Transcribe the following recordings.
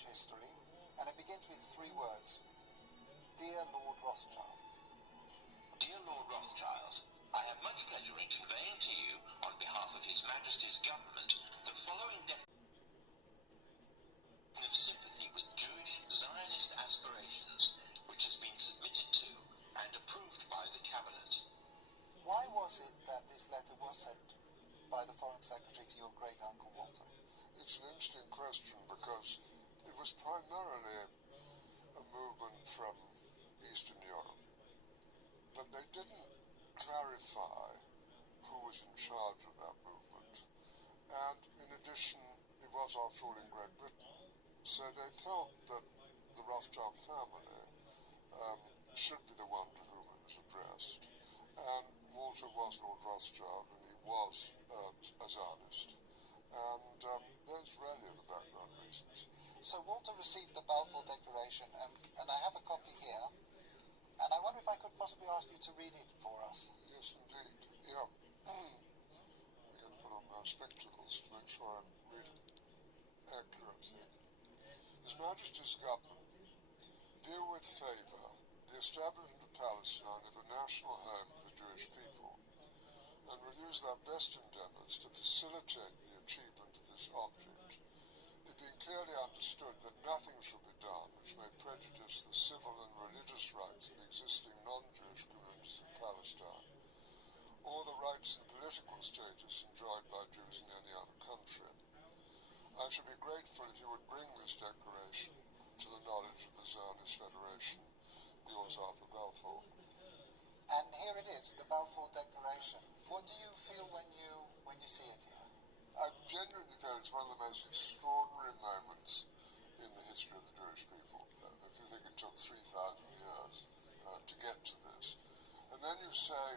British history, and it begins with 3 words. Dear Lord Rothschild. Dear Lord Rothschild, I have much pleasure in conveying to you, on behalf of His Majesty's government, the following declaration of sympathy with Jewish Zionist aspirations, which has been submitted to and approved by the Cabinet. Why was it that this letter was sent by the Foreign Secretary to your great-uncle Walter? It's an interesting question because it was primarily a movement from Eastern Europe, but they didn't clarify who was in charge of that movement. And in addition, it was after all in Great Britain, so they felt that the Rothschild family should be the one to whom it was addressed. And Walter was Lord Rothschild, and he was a Zionist. And those really are the background reasons. So Walter received the Balfour Declaration, and I have a copy here, and I wonder if I could possibly ask you to read it for us. Yes, indeed. Yeah. I'm going to put on my spectacles to make sure I'm reading accurately. His Majesty's government view with favour the establishment of Palestine as a national home for the Jewish people, and will use their best endeavours to facilitate the achievement of this object, it being clearly understood that nothing should be done which may prejudice the civil and religious rights of existing non-Jewish communities in Palestine, or the rights and political status enjoyed by Jews in any other country. I should be grateful if you would bring this declaration to the knowledge of the Zionist Federation. Yours, Arthur Balfour. And here it is, the Balfour Declaration. What do you feel when you see it here? I genuinely feel it's one of the most extraordinary moments in the history of the Jewish people. If you think it took 3,000 years to get to this. And then you say,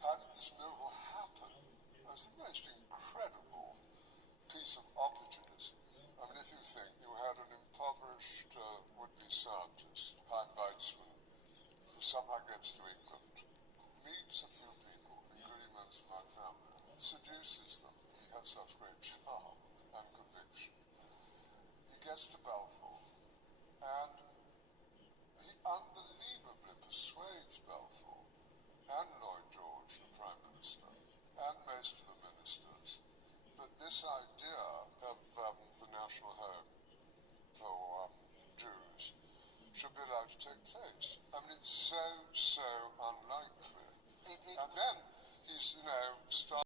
how did this miracle happen? It's the most incredible piece of opportunism. I mean, if you think you had an impoverished would-be scientist, Hein Weizmann, who somehow gets to England, meets a few people, including members of my family, seduces them. He has such great charm and conviction. He gets to Balfour, and he unbelievably persuades Balfour and Lloyd George, the Prime Minister, and most of the ministers, that this idea of the national home for Jews should be allowed to take place. I mean, it's so unlikely. And then he's, starting